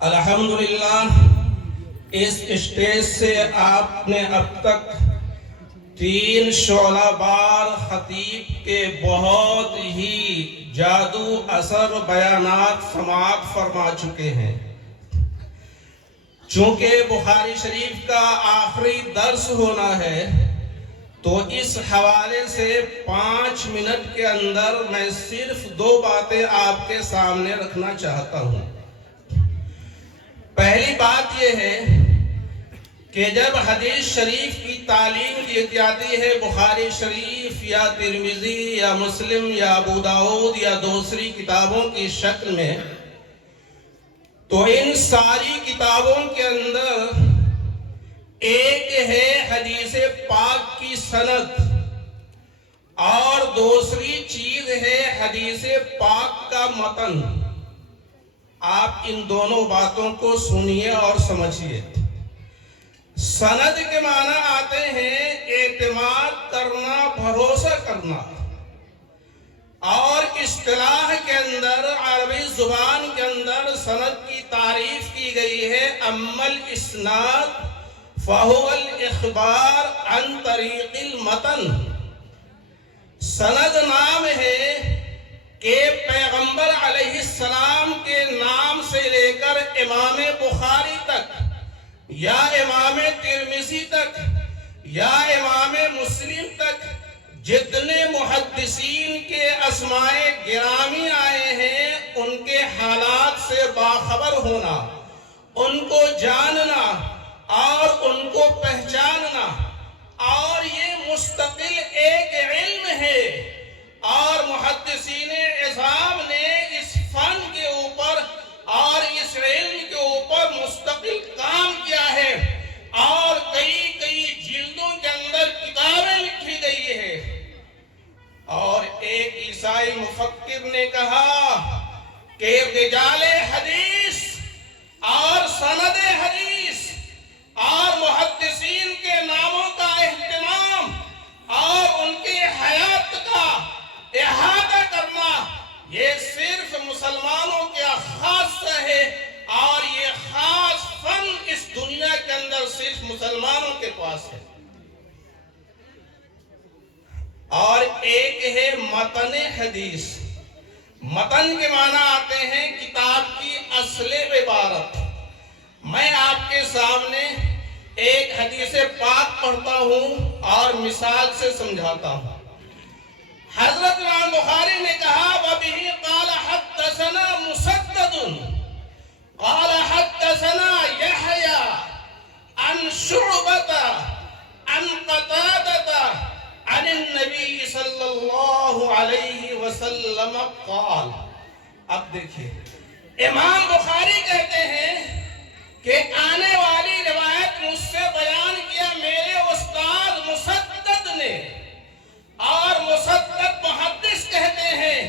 الحمدللہ اس اسٹیج سے آپ نے اب تک 3 شعلہ بار خطیب کے بہت ہی جادو اثر بیانات سماعت فرما چکے ہیں۔ چونکہ بخاری شریف کا آخری درس ہونا ہے تو اس حوالے سے 5 منٹ کے اندر میں صرف 2 باتیں آپ کے سامنے رکھنا چاہتا ہوں۔ پہلی بات یہ ہے کہ جب حدیث شریف کی تعلیم دی جاتی ہے بخاری شریف یا ترمذی یا مسلم یا ابو داؤد یا دوسری کتابوں کی شکل میں، تو ان ساری کتابوں کے اندر ایک ہے حدیث پاک کی سند اور دوسری چیز ہے حدیث پاک کا متن۔ آپ ان دونوں باتوں کو سنیے اور سمجھیے۔ سند کے معنی آتے ہیں اعتماد کرنا، بھروسہ کرنا، اور اصطلاح کے اندر عربی زبان کے اندر سند کی تعریف کی گئی ہے اما الاسناد فہو الاخبار عن طریق المتن۔ سند نام ہے کہ پیغمبر علیہ السلام کے نام سے لے کر امام بخاری تک یا امام ترمذی تک یا امام مسلم تک جتنے محدثین کے اسماء گرامی آئے ہیں ان کے حالات سے باخبر ہونا، ان کو جاننا اور ان کو پہچاننا، اور یہ مستقل ایک علم ہے، اور محدثین اعظام نے اس فن کے اوپر اور اس علم کے اوپر مستقل کام کیا ہے، اور کئی جلدوں کے اندر کتابیں لکھی گئی ہے۔ اور ایک عیسائی مفکر نے کہا کہ رجال حدیث اور سند حدیث اور محدثین کے ناموں کا اہتمام اور ان کی حیات کا احاطہ کرنا یہ صرف مسلمانوں کا خاص ہے، اور یہ خاص فن اس دنیا کے اندر صرف مسلمانوں کے پاس ہے۔ اور ایک ہے متن حدیث۔ متن کے معنی آتے ہیں کتاب کی اصل عبارت۔ میں آپ کے سامنے ایک حدیث پاک پڑھتا ہوں اور مثال سے سمجھاتا ہوں۔ حضرت امام بخاری نے کہا وَبِهِ قَالَ حَدَّثَنَا مُسَدَّدٌ قَالَ حَدَّثَنَا يَحْيَى عَنْ شُعْبَةَ عَنْ قَتَادَةَ عن النبی صلی اللہ علیہ وسلم قال۔ اب دیکھیے امام بخاری کہتے ہیں کہ آنے والی روایت مجھ سے بیان کیا میرے استاد مسدد نے، اور مسدد محدث کہتے ہیں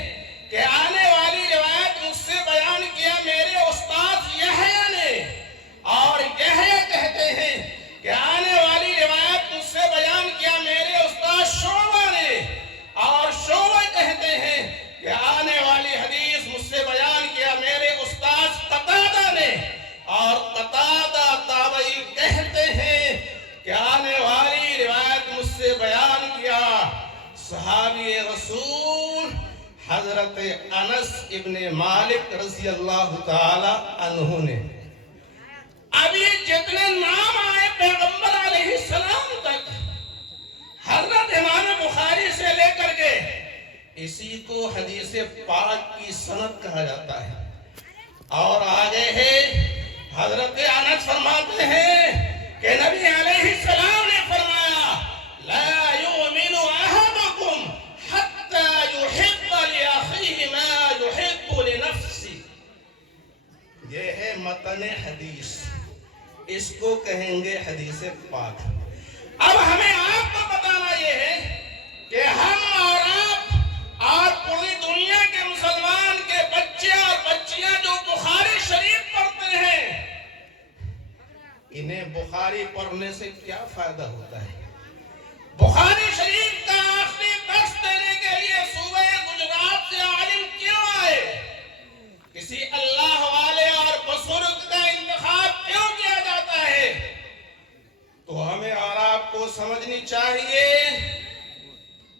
کہ آنے والی روایت مجھ سے بیان کیا میرے استاد یحییٰ نے، اور یحییٰ کہتے ہیں کہ آنے والی روایت مجھ سے بیان کیا میرے استاد شعبہ نے، اور شعبہ کہتے ہیں کہ آنے والی حدیث مجھ سے بیان کیا میرے استاد قتادہ نے، اور قتادہ تابعی کہتے ہیں کہ آنے والی روایت مجھ سے بیان کیا صحابی رسول حضرت انس ابن مالک رضی اللہ تعالی عنہ نے۔ اب یہ جتنے نام آئے پیغمبر علیہ السلام تک حضرت امام بخاری سے لے کر کے، اسی کو حدیث پاک کی سند کہا جاتا ہے۔ اور آگے ہے حضرت انس فرماتے ہیں کہ نبی علیہ السلام نے فرمایا لا یؤمن احدکم حتی یحب لأخیہ ما یحب لنفسہ۔ یہ ہے متن حدیث، اس کو کہیں گے حدیث پاک۔ اب ہمیں آپ کو بتانا یہ ہے کہ ہم اور آپ اور پوری دنیا کے مسلمان کے بچے اور بچیاں جو بخاری شریف پڑھتے ہیں، انہیں بخاری پڑھنے سے کیا فائدہ ہوتا ہے؟ بخاری شریف کا آخری درس دینے کے لیے صوبہ گجرات سے عالم کیوں آئے؟ کسی اللہ والے اور بزرگ کا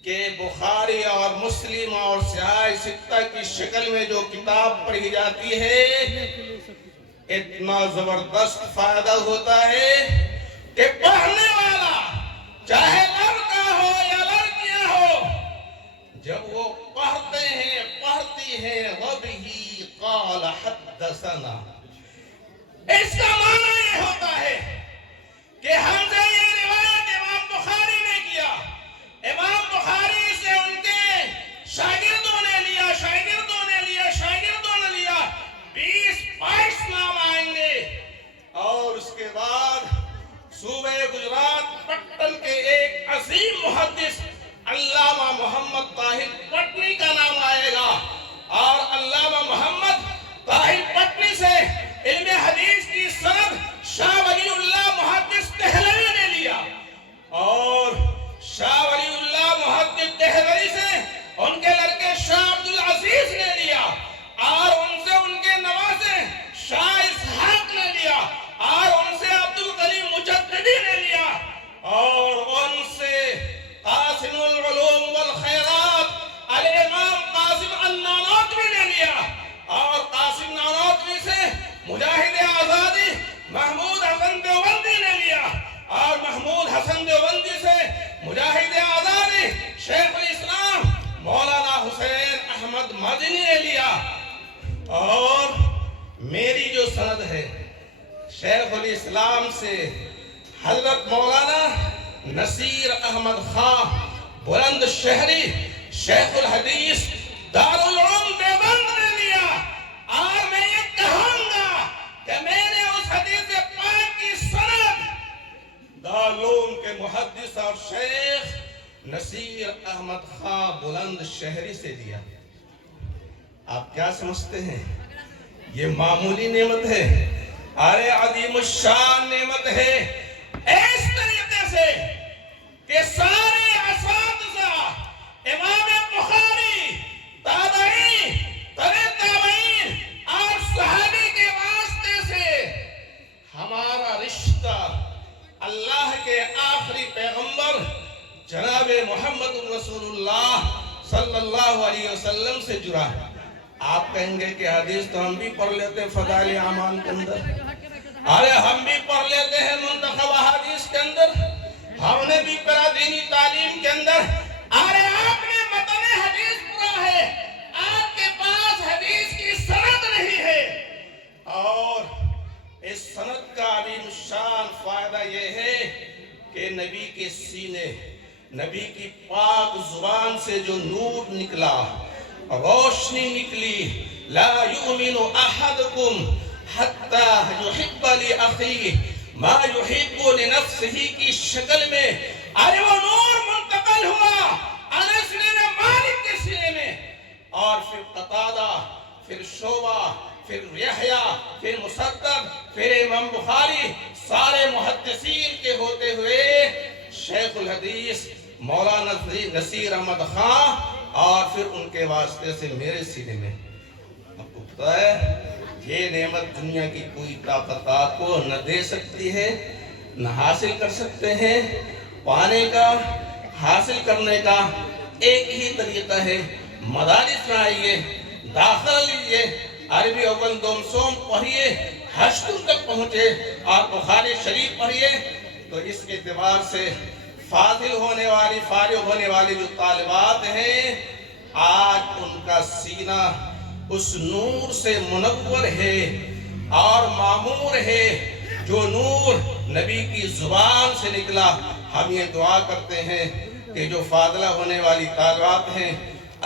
کہ بخاری اور مسلم اور صحاح ستہ کی شکل میں جو کتاب پڑھی جاتی ہے اتنا زبردست فائدہ ہوتا ہے کہ پڑھنے والا چاہے لڑکا ہو یا لڑکیاں ہو جب وہ پڑھتے ہیں پڑھتی ہیں وَبِهِ قَالَ حَدَّثَنَا، اس کا معنی یہ ہوتا ہے کہ ہم سے یہ روایت امام بخاری نے کیا، امام بخاری سے ان کے شاگردوں نے لیا، شاگردوں نے لیا، شاگردوں نے لیا، 20-22 نام آئیں گے۔ اور اس کے بعد صوبہ گجرات پٹن کے ایک عظیم محدث علامہ محمد طاہر پٹنی کا نام آئے گا، اور علامہ محمد طاہر پٹنی سے علم حدیث کی سند شاہ ولی اللہ محدث دہلوی نے لیا، اور شاہ ولی اللہ محدث دہلوی سے ان کے لڑکے شاہ عبدالعزیز نے لیا، اور ان سے ان کے نواسے شاہ اسحاق نے لیا، اور ان سے عبدالغنی مجددی نے لیا، اور ان سے قاسم العلوم والخیرات الامام قاسم النانوتوی نے لیا، اور قاسم نانوتوی سے مجاہد آزادی محمود حسن دیوبندی نے لیا، اور محمود حسن دیوبندی سے مجاہد آزادی شیخ الاسلام مولانا حسین احمد مدنی نے لیا۔ اور میری جو سند ہے شیخ الاسلام سے حضرت مولانا نصیر احمد خان بلند شہری شیخ الحدیث دارالعلوم دیوبند نے لیا، اور میں یہ کہوں گا کہ میں نے اس حدیث پاک کی سند دارالعلوم کے محدث اور شیخ نصیر احمد خان بلند شہری سے لیا۔ آپ کیا سمجھتے ہیں یہ معمولی نعمت ہے؟ ارے عظیم الشان نعمت ہے، اس طریقے سے کہ سارے اساتذہ امام بخاری تابعین تبع تابعین اور صحابی کے واسطے سے ہمارا رشتہ اللہ کے آخری پیغمبر جناب محمد رسول اللہ صلی اللہ علیہ وسلم سے جڑا ہے۔ آپ کہیں گے کہ حدیث تو ہم بھی پڑھ لیتے ہیں فضائل اعمال کے اندر، ارے ہم بھی پڑھ لیتے ہیں منتخب حدیث کے اندر، ہم نے بھی پڑھا دینی تعلیم کے اندر، ارے آپ نے متن حدیث پڑھا ہے، آپ کے پاس حدیث کی سند نہیں ہے۔ اور اس سند کا عظیم الشان فائدہ یہ ہے کہ نبی کے سینے، نبی کی پاک زبان سے جو نور نکلا، روشنی نکلی، لا یؤمن احدکم حتی یحب لأخیہ ما یحب لنفسہ کی شکل میں، ارے وہ نور منتقل ہوا انس بن مالک کے سینے میں، اور پھر قتادہ، پھر شعبہ، پھر یحییٰ، پھر مصدق، پھر امام بخاری، سارے محدثین کے ہوتے ہوئے شیخ الحدیث مولانا نصیر احمد خان، اور پھر ان کے واسطے سے میرے سینے میں۔ آپ کو پتہ ہے یہ نعمت دنیا کی کوئی طاقت آپ کو نہ دے سکتی ہے، نہ حاصل کر سکتے ہیں۔ پانے کا، حاصل کرنے کا ایک ہی طریقہ ہے، مدارس میں آئیے، داخلہ لیجئے، عربی اول دوم سوم پڑھیے، ہشتم تک پہنچے، اور بخاری شریف پڑھیے، تو اس کے اعتبار سے فاضل ہونے والی، فارغ ہونے والی جو طالبات ہیں، آج ان کا سینہ اس نور سے منور ہے اور معمور ہے جو نور نبی کی زبان سے نکلا۔ ہم یہ دعا کرتے ہیں کہ جو فاضلہ ہونے والی طالبات ہیں،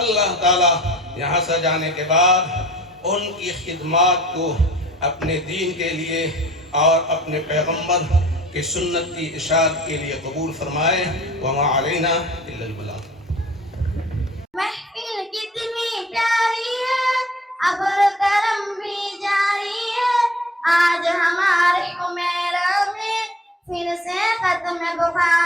اللہ تعالیٰ یہاں سے جانے کے بعد ان کی خدمات کو اپنے دین کے لیے اور اپنے پیغمبر کی سنت کی اشاعت کے لیے قبول فرمائے۔ وما علینا الا البلاغ۔ محفل کتنی پیاری ہے، ابر کرم بھی جاری ہے، آج ہمارے حمیرہ میں پھر سے ختم بخاری